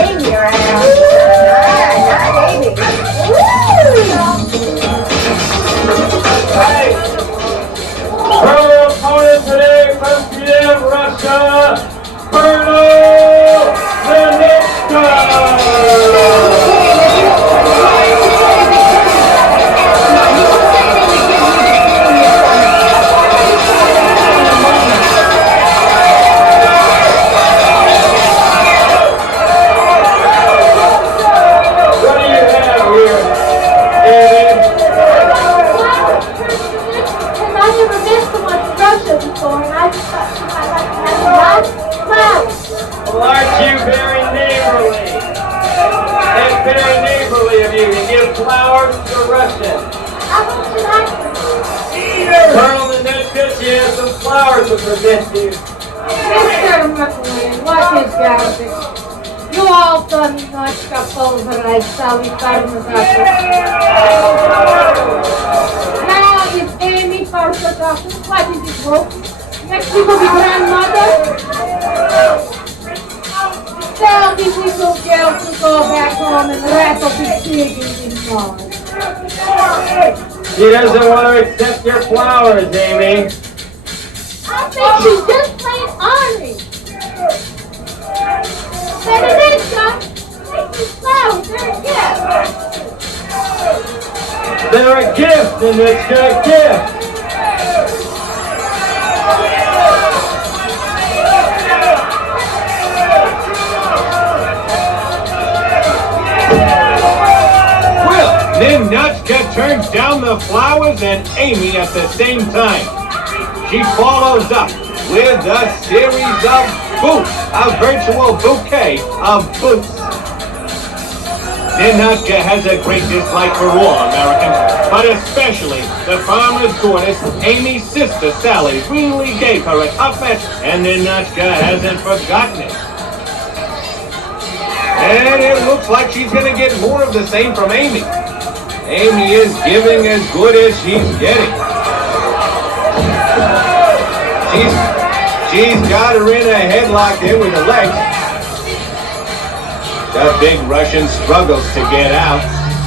Amy around. Not Amy. Hey! Her opponent today from Nebraska, Well, aren't you very neighborly? It's very neighborly of you to give flowers to Russian. Colonel Ninotchka, she has some flowers to present to you. What is garbage? You all done Ninotchka pulverized Sally Farmazaka. Now is Amy Farmazaka. What is it, Hope? Next week will be grandmother. Tell these little girls to go back home and wrap up his chickens in mud. She doesn't want to accept your flowers, Amy. I think she's just plain ornery. Benedicta, take these flowers, they're a gift. They're a gift, Ninotchka, a gift. Ninotchka turns down the flowers and Amy at the same time. She follows up with a series of boots, a virtual bouquet of boots. Ninotchka has a great dislike for all Americans, but especially the farmer's goddess, Amy's sister Sally, really gave her a tough mess, and Ninotchka hasn't forgotten it. And it looks like she's going to get more of the same from Amy. Amy is giving as good as she's getting. She's got her in a headlock there with her legs. The big Russian struggles to get out.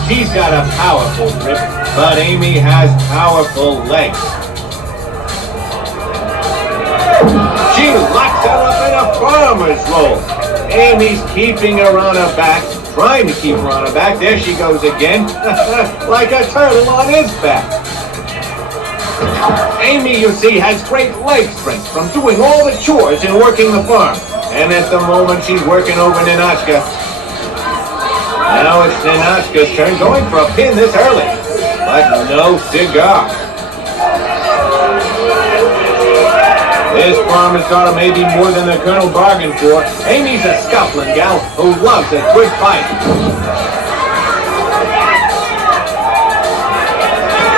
She's got a powerful grip, but Amy has powerful legs. She locks her up in a farmer's roll. Amy's keeping her on her back. Trying to keep her on her back. There she goes again. Like a turtle on his back. Amy, you see, has great leg strength from doing all the chores and working the farm. And at the moment, she's working over Ninotchka. Now it's Ninotchka's turn, going for a pin this early. But no cigar. This farmer's daughter may be more than the colonel bargained for. Amy's a scuffling gal who loves a good fight.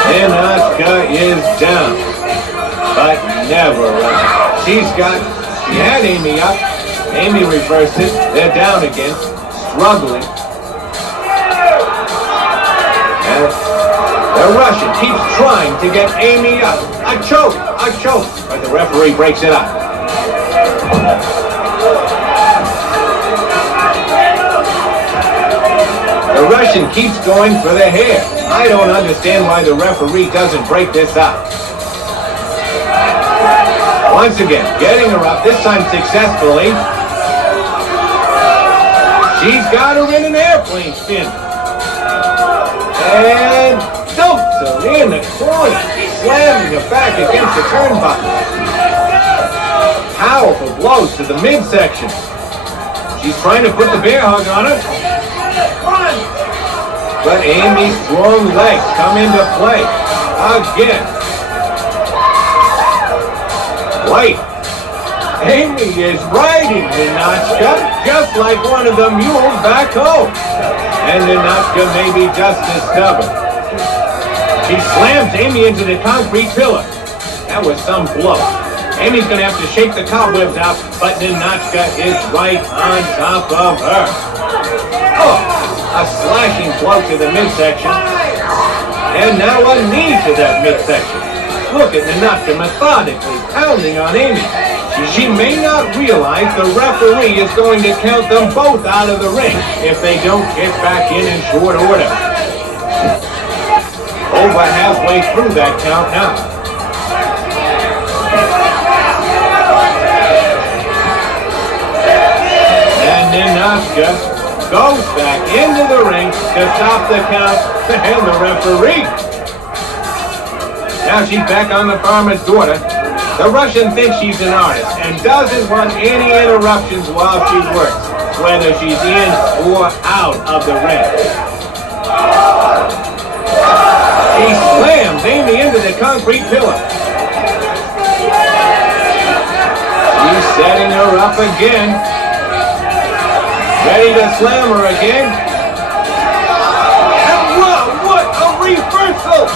Ninotchka is down, but never up. She had Amy up. Amy reversed it. They're down again, struggling. And the Russian keeps trying to get Amy up. A choke, but the referee breaks it up. The Russian keeps going for the hair. I don't understand why the referee doesn't break this up. Once again, getting her up, this time successfully. She's got her in an airplane spin. And dumps her in the corner, slamming her back against the turnbuckle. Powerful blows to the midsection. She's trying to put the bear hug on her. But Amy's strong legs come into play. Again. Wait. Amy is riding Ninotchka just like one of the mules back home. And Ninotchka may be just as stubborn. She slams Amy into the concrete pillar. That was some blow. Amy's going to have to shake the cobwebs out, but Ninotchka is right on top of her. Oh, a slashing blow to the midsection. And now a knee to that midsection. Look at Ninotchka methodically pounding on Amy. She may not realize the referee is going to count them both out of the ring if they don't get back in short order. Over halfway through that count now. And Ninotchka goes back into the ring to stop the count and the referee. Now she's back on the farmer's daughter. The Russian thinks she's an artist and doesn't want any interruptions while she works, whether she's in or out of the ring. He slams Amy into the concrete pillar. He's setting her up again. Ready to slam her again. And wow, what a reversal!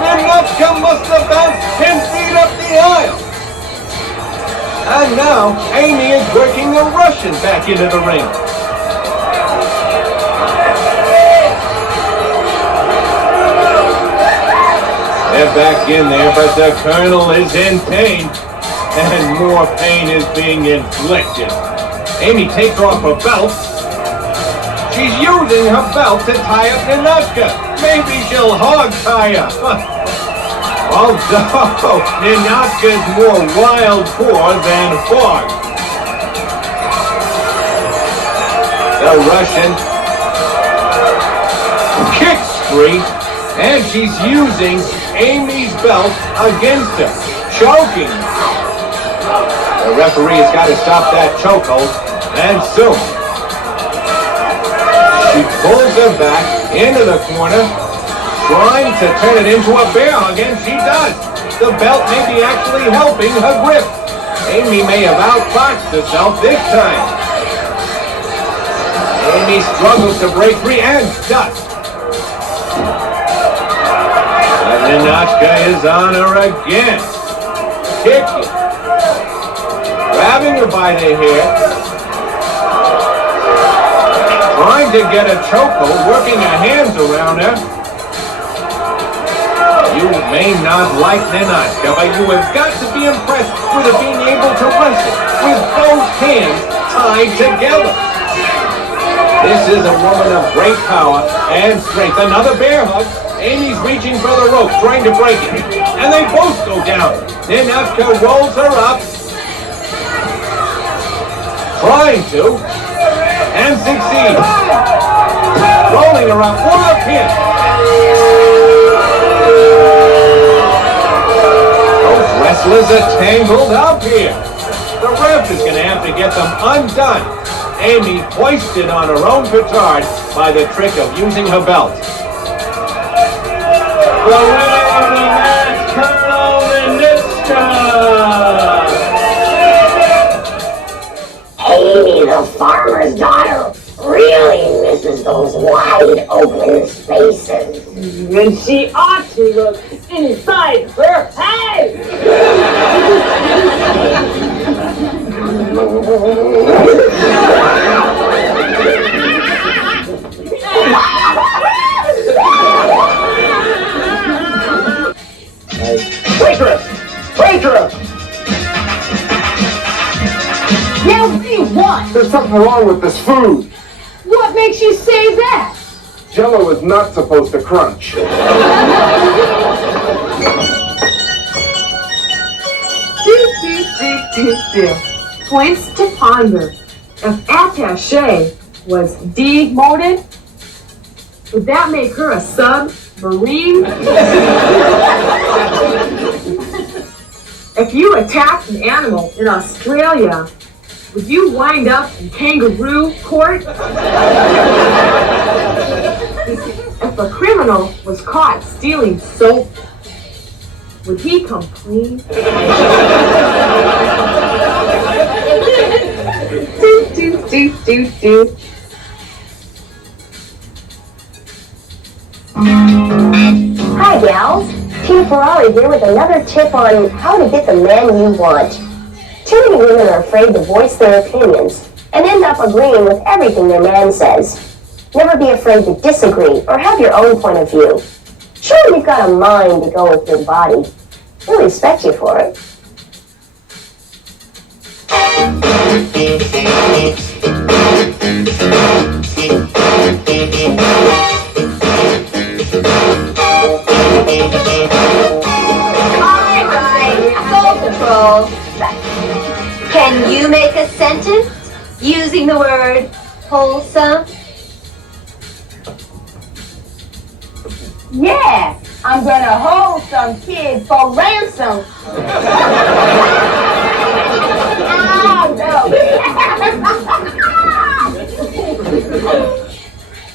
Ninotchka must have bounced 10 feet up the aisle. And now, Amy is working the Russian back into the ring. They're back in there, but the Colonel is in pain. And more pain is being inflicted. Amy takes off her belt. She's using her belt to tie up Ninotchka. Maybe she'll hog tie her. Although Ninotchka's more wild boar than hog. The Russian kicks free, and she's using Amy's belt against her, choking. The referee has got to stop that chokehold, and soon. She pulls her back into the corner, trying to turn it into a bear hug, and she does. The belt may be actually helping her grip. Amy may have outboxed herself this time. Amy struggles to break free and does. But Ninotchka is on her again. Kicking. Grabbing her by the hair. Trying to get a chokehold, working her hands around her. You may not like Ninotchka, but you have got to be impressed with her being able to wrestle with both hands tied together. This is a woman of great power and strength. Another bear hug. Amy's reaching for the rope, trying to break it. And they both go down. Ninotchka rolls her up. Trying to. And succeeds. Rolling her up for a pin. Both wrestlers are tangled up here. The ref is going to have to get them undone. Amy hoisted on her own petard by the trick of using her belt. The winner of the match, Colonel Ninotchka! Amy, the farmer's daughter, really misses those wide open spaces. And she ought to look inside her head. Waitress! Waitress! Now what? There's something wrong with this food. What makes you say that? Jello is not supposed to crunch. Points to ponder. If attaché was demoted, would that make her a submarine? If you attacked an animal in Australia, would you wind up in kangaroo court? If a criminal was caught stealing soap, would he come clean? Hi, gals. Tina Ferrari here with another tip on how to get the man you want. Too many women are afraid to voice their opinions and end up agreeing with everything their man says. Never be afraid to disagree or have your own point of view. Sure, you've got a mind to go with your body. We'll respect you for it. Alright, Soul Patrol. Can you make a sentence using the word wholesome? Yeah, I'm gonna hold some kid for ransom. Oh, no.